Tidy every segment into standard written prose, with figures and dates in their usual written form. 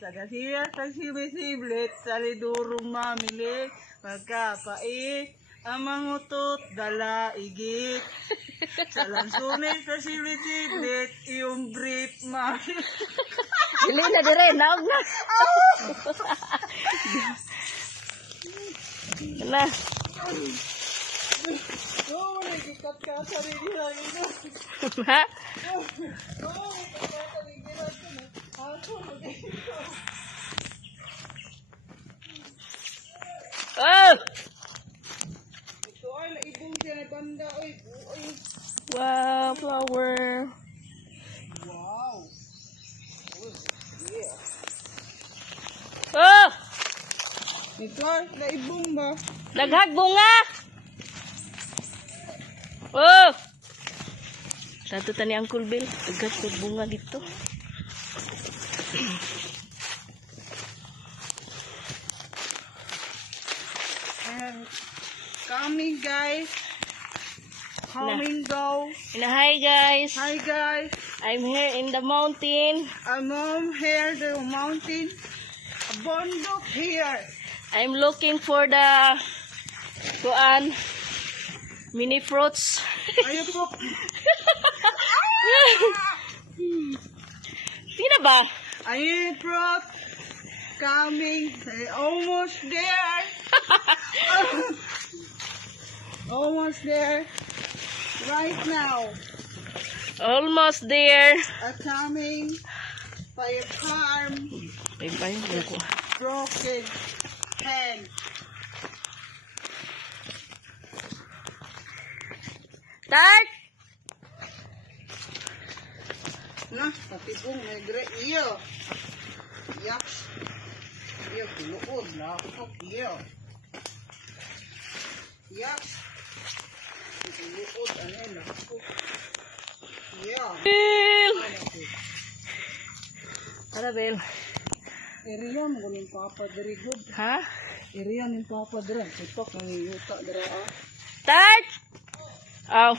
Sa gasiya sa sibisiblit, sa lidurong mamili, magkapait, ang mangutot, dala, igit. Sa lansunin sa sibisiblit, yung brief, mamili. Dili na dire, naog na. Wala. Oo, nagkikat-kata rin nila yun. Ha? Oo, nagkikat-kata rin nila yun. Ako, Oh! ito ay naibong siya na banda. Oy, oy. Wow, flower. Wow. Oh, yeah. Oh! Ito ay naibong ba? Daghag bunga. Oh! Sato tani Uncle Bill, daghag kog bunga dito. And coming guys. Coming go. Hi guys. Hi guys. I'm here in the mountain. I'm here the mountain. A bundok here. I'm looking for the kuan mini fruits. Ayaw po. Sino ba? Ayaw po. Coming. Almost there. Almost there. Right now. Almost there. Coming. By a farm. Bye-bye. Broken hand. Start! Na, patibong may gre. Iyo. Yak. Iyo, kinuod. Lapok. Iyo. Yak. Kinuod. Ano yun? Lapok. Iyo. Bill! Tara, Bill. Iriya mo galing papa dari good. Ha? Iriya ng papa dira. Sipak ng yuta dira. Start! Oh.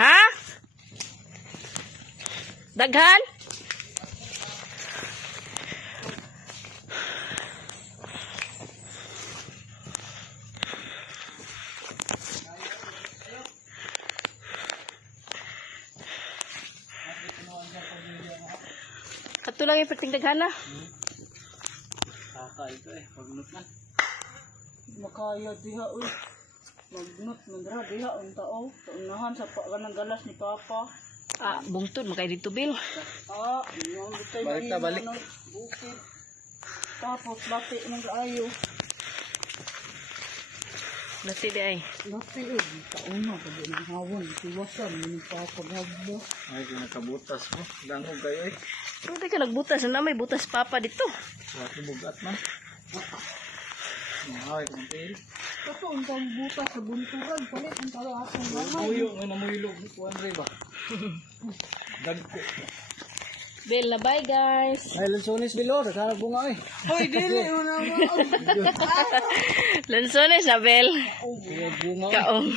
Ha? Daghan? Kato lang yung pating daghan na. Kaka ito pagnot na. Makaya diha uy. Magnot man dira diha ang tao. Unahan sa kanang galas ni papa. Ah, bungtod makay dito, Bill. Yung bitay Balik na, balik. Bukid. Tapos lati ng kaayo. Lati di ay. Lati tauna pa din ang hawon. Tiwasan ni papa gablo. Ay, kinakabutas mo. Langog kayo eh. Pero di ka nagbutas na may butas papa dito. Sa ating bugat man. Ay, kumpil. Kato ang butas sa bunturan. Palit ang talo atong gamay. Namuyog, may namuyulog. Kuhan rin ba? Dagko. Bill, na bye guys. Ay, lansones bilo. Naghanap bunga eh. Hoy, dili mo na Lansones na, Bill. Kaya bunga eh. Kaong.